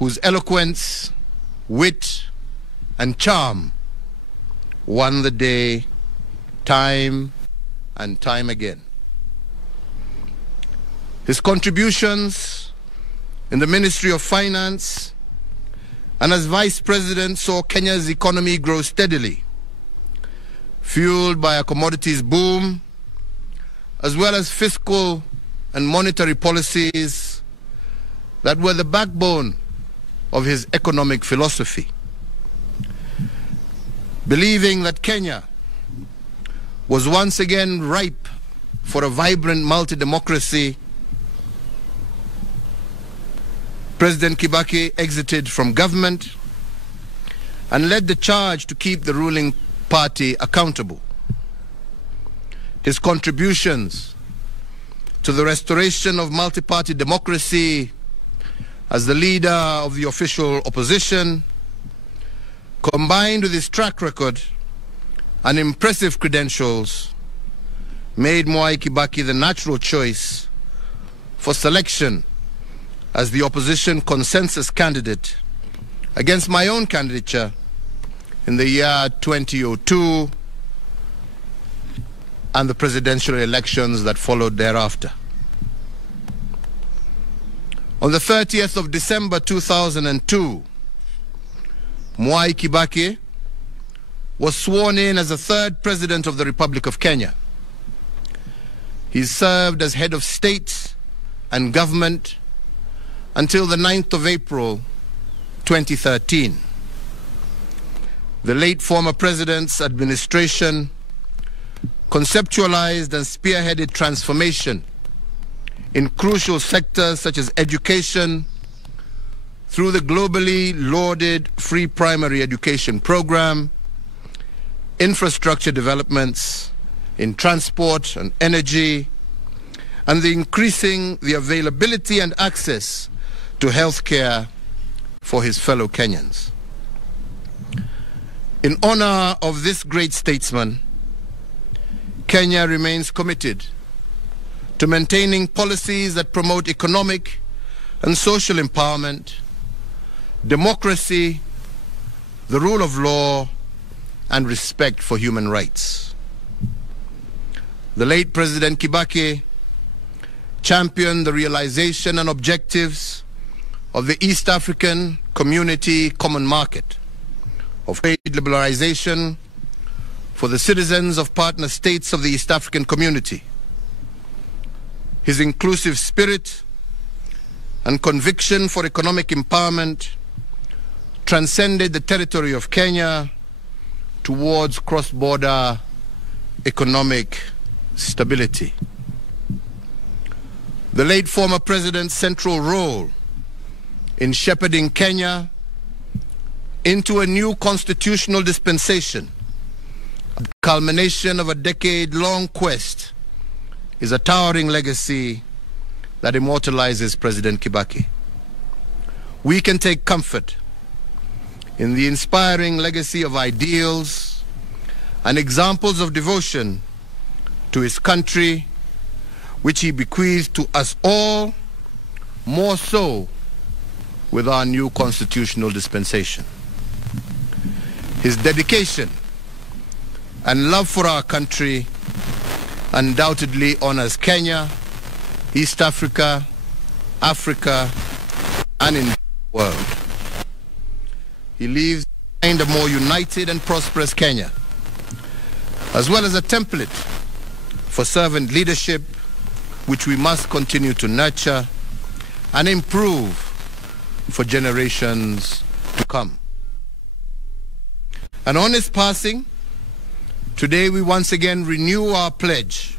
whose eloquence, wit, and charm won the day time and time again. His contributions in the Ministry of Finance and as Vice President saw Kenya's economy grow steadily, fueled by a commodities boom, as well as fiscal and monetary policies that were the backbone of his economic philosophy. Believing that Kenya was once again ripe for a vibrant multi-democracy, President Kibaki exited from government and led the charge to keep the ruling party accountable. His contributions to the restoration of multi-party democracy as the leader of the official opposition, combined with his track record and impressive credentials, made Mwai Kibaki the natural choice for selection as the opposition consensus candidate against my own candidature in the year 2002 and the presidential elections that followed thereafter. On the 30th of December 2002, Mwai Kibaki was sworn in as the third president of the Republic of Kenya. He served as head of state and government until the 9th of April 2013. The late former president's administration conceptualized and spearheaded transformation in crucial sectors such as education through the globally lauded free primary education program, infrastructure developments in transport and energy, and increasing the availability and access to health care for his fellow Kenyans. In honor of this great statesman, Kenya remains committed to maintaining policies that promote economic and social empowerment, democracy, the rule of law, and respect for human rights. The late President Kibaki championed the realization and objectives of the East African Community Common Market, of trade liberalization for the citizens of partner states of the East African Community. His inclusive spirit and conviction for economic empowerment transcended the territory of Kenya towards cross-border economic stability. The late former president's central role in shepherding Kenya into a new constitutional dispensation, the culmination of a decade-long quest, is a towering legacy that immortalizes President Kibaki. We can take comfort in the inspiring legacy of ideals and examples of devotion to his country, which he bequeathed to us all, more so with our new constitutional dispensation. His dedication and love for our country undoubtedly honors Kenya, East Africa, Africa, and in the world. He leaves behind a more united and prosperous Kenya, as well as a template for servant leadership, which we must continue to nurture and improve for generations to come. And on his passing, today we once again renew our pledge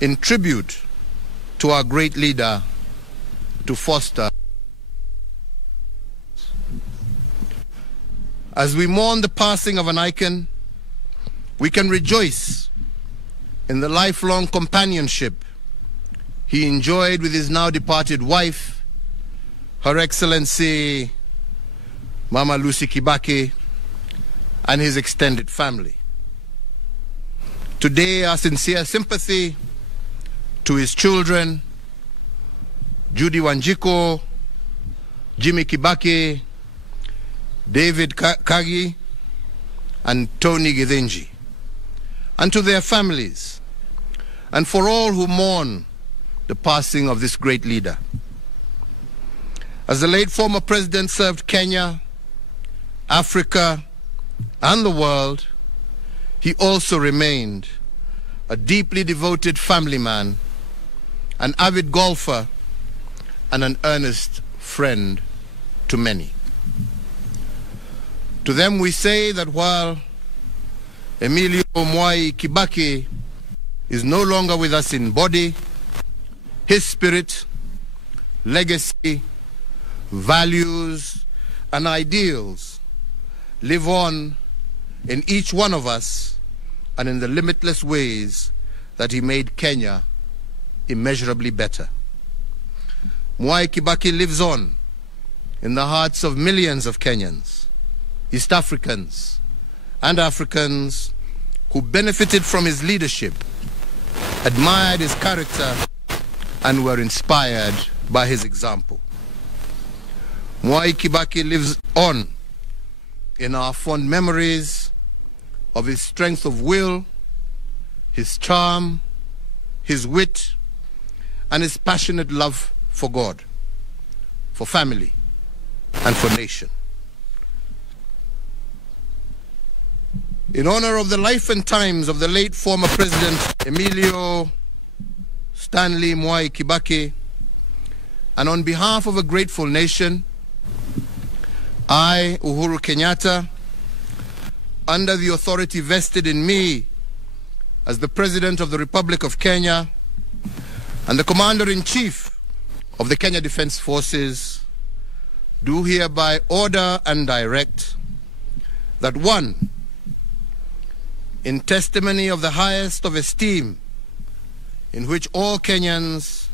in tribute to our great leader to foster. As we mourn the passing of an icon, we can rejoice in the lifelong companionship he enjoyed with his now departed wife, Her Excellency Mama Lucy Kibaki, and his extended family. Today, our sincere sympathy to his children, Judy Wanjiko, Jimmy Kibaki, David Kagi, and Tony Githinji, and to their families, and for all who mourn the passing of this great leader. As the late former president served Kenya, Africa, and the world, he also remained a deeply devoted family man, an avid golfer, and an earnest friend to many. To them we say that while Emilio Mwai Kibaki is no longer with us in body, his spirit, legacy, values, and ideals live on in each one of us and in the limitless ways that he made Kenya immeasurably better. Mwai Kibaki lives on in the hearts of millions of Kenyans, East Africans, and Africans who benefited from his leadership, admired his character, and were inspired by his example. Mwai Kibaki lives on in our fond memories of his strength of will, his charm, his wit, and his passionate love for God, for family, and for nation. In honor of the life and times of the late former President Emilio Stanley Mwai Kibaki, and on behalf of a grateful nation, I, Uhuru Kenyatta, under the authority vested in me as the President of the Republic of Kenya and the Commander-in-Chief of the Kenya Defense Forces, do hereby order and direct that one, in testimony of the highest of esteem in which all Kenyans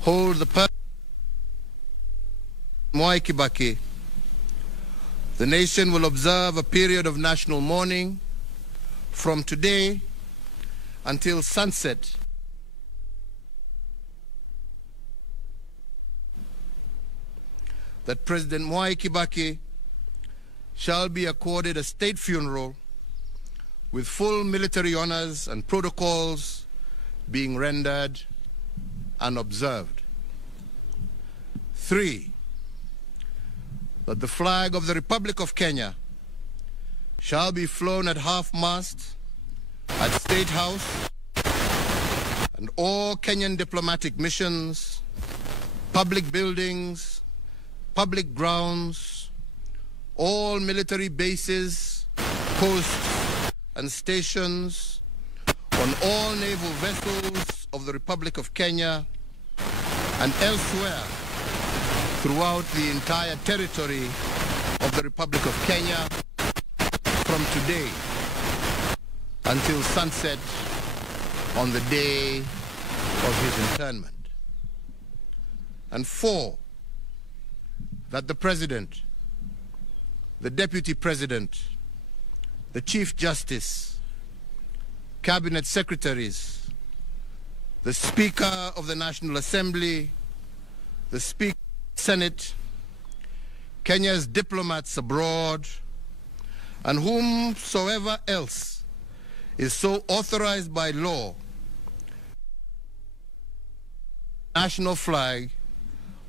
hold the person of Mwai Kibaki, the nation will observe a period of national mourning from today until sunset. That President Mwai Kibaki shall be accorded a state funeral with full military honors and protocols being rendered and observed. 3, that the flag of the Republic of Kenya shall be flown at half-mast at State House and all Kenyan diplomatic missions, public buildings, public grounds, all military bases, posts, and stations, on all naval vessels of the Republic of Kenya and elsewhere throughout the entire territory of the Republic of Kenya from today until sunset on the day of his internment. And 4, that the President, the Deputy President, the Chief Justice, Cabinet Secretaries, the Speaker of the National Assembly, the Speaker of the Senate, Kenya's diplomats abroad, and whomsoever else is so authorized by law, national flag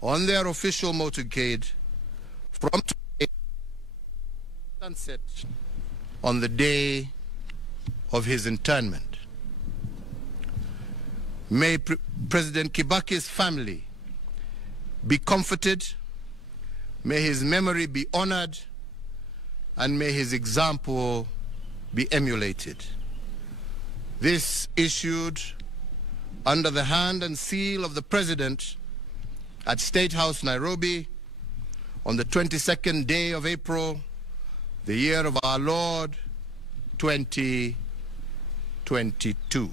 on their official motorcade from today sunset on the day of his internment. May President Kibaki's family be comforted, may his memory be honored, and may his example be emulated. This issued under the hand and seal of the President at State House, Nairobi, on the 22nd day of April, the year of our Lord, 2022.